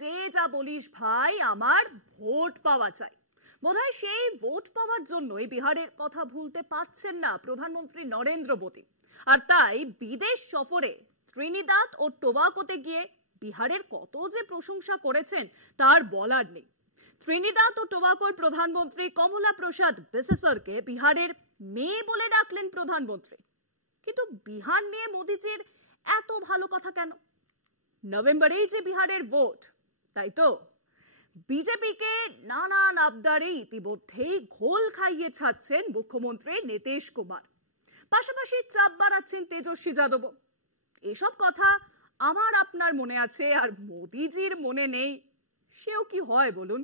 যে যা বলিস ভাই, আমার ভোট পাওয়া চাই। বোধহয় সেই ভোট পাওয়ার জন্যই বিহারের কথা ভুলতে পারছেন না প্রধানমন্ত্রী নরেন্দ্র মোদী। আর তাই বিদেশ সফরে ত্রিনিদাদ ও টোবাগোতে গিয়ে বিহারের কত যে প্রশংসা করেছেন তার বলার নেই। ত্রিনিদাদ ও টোবাগোর প্রধানমন্ত্রী কমলা প্রসাদ বিসেসরকে বিহারের মেয়ে বলে ডাকলেন প্রধানমন্ত্রী। কিন্তু বিহার নিয়ে মোদীজির এত ভালো কথা কেন? নভেম্বরেই যে বিহারের ভোট, তাই তো? বিজেপিকে নানান আবদারে ইতিমধ্যেই ঘোল খাইয়ে ছাড়ছেন মুখ্যমন্ত্রী নীতিশ কুমার, পাশাপাশি চাপ বাড়াচ্ছেন তেজস্বী যাদব। এসব কথা আমার আপনার মনে আছে, আর মোদীজির মনে নেই, সেও কি হয় বলুন?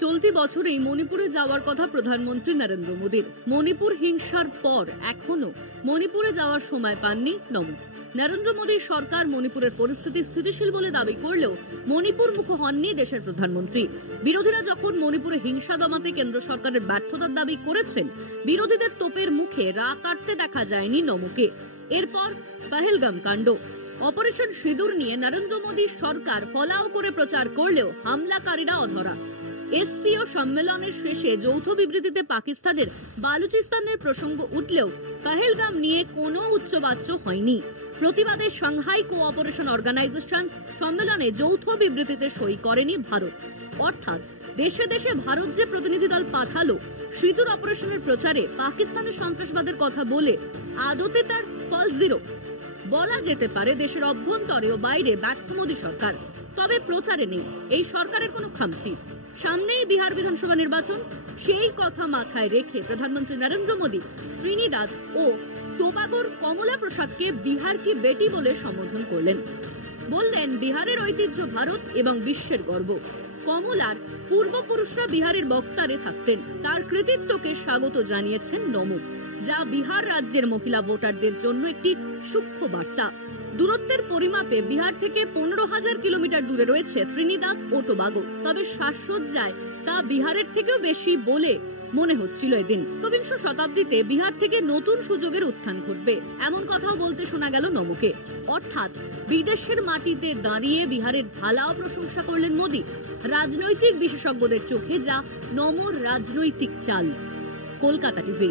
চলতি বছরেই মণিপুরে যাওয়ার কথা প্রধানমন্ত্রী নরেন্দ্র মোদীর। মণিপুর হিংসার পর এখনো মণিপুরে যাওয়ার সময় পাননি নমো। নরেন্দ্র মোদীর সরকার মণিপুরের পরিস্থিতি স্থিতিশীল বলে দাবি করলেও মণিপুর মুখ হননি দেশের প্রধানমন্ত্রী। বিরোধীরা যখন মণিপুরে হিংসা দমাতে কেন্দ্র সরকারের ব্যর্থতার দাবি করেছেন, বিরোধীদের তোপের মুখে রা কাটতে দেখা যায়নি নমোকে। এরপর পহেলগাম কাণ্ড, অপারেশন সিঁদুর নিয়ে নরেন্দ্র মোদীর সরকার ফলাও করে প্রচার করলেও হামলাকারীরা অধরা। এসসিও সম্মেলনের শেষে যৌথ বিবৃতিতে পাকিস্তানের বালুচিস্তানের প্রসঙ্গ উঠলেও পহেলগাম নিয়ে কোনো উচ্চবাচ্য হয়নি। প্রতিবাদে সাংহাই কোঅপারেশন অর্গানাইজেশন সম্মেলনে যৌথ বিবৃতিতে সই করেনি ভারত। অর্থাৎ দেশে দেশে ভারত যে প্রতিনিধি দল পাঠালো সিঁদুর অপারেশনের প্রচারে পাকিস্তানের সন্ত্রাসবাদের কথা বলে, আদতে তার ফল জিরো। বলা যেতে পারে দেশের অভ্যন্তরে ও বাইরে ব্যর্থ মোদী সরকার। তবে প্রচারে নেই এই সরকারের কোনো খামতি। সামনেই বিহার বিধানসভা নির্বাচন, সেই কথা মাথায় রেখে প্রধানমন্ত্রী নরেন্দ্র মোদী ত্রিনিদাদ ও টোবাগোর কমলা প্রসাদকে বিহার কি বেটি বলে সম্বোধন করলেন। বললেন, বিহারের ঐতিহ্য ভারত এবং বিশ্বের গর্ব। কমলার পূর্বপুরুষরা বিহারের বক্তারে থাকতেন, তার কৃতিত্বকে স্বাগত জানিয়েছেন নমো, যা বিহার রাজ্যের মহিলা ভোটারদের জন্য একটি সূক্ষ্ম বার্তা। দূরত্বের পরিমাপে বিহার থেকে 15,000 কিলোমিটার দূরে রয়েছে ত্রিনিদাদ ও টোবাগো। তবে সাজসজ্জায় তা বিহারের থেকেও বেশি বলে মনে হচ্ছিল এদিন। একবিংশ শতাব্দীতে বিহার থেকে নতুন সুযোগের উত্থান ঘটবে, এমন কথাও বলতে শোনা গেল নমোকে। অর্থাৎ বিদেশের মাটিতে দাঁড়িয়ে বিহারের ঢালাও প্রশংসা করলেন মোদী। রাজনৈতিক বিশেষজ্ঞদের চোখে যা নমোর রাজনৈতিক চাল। কলকাতা টিভি।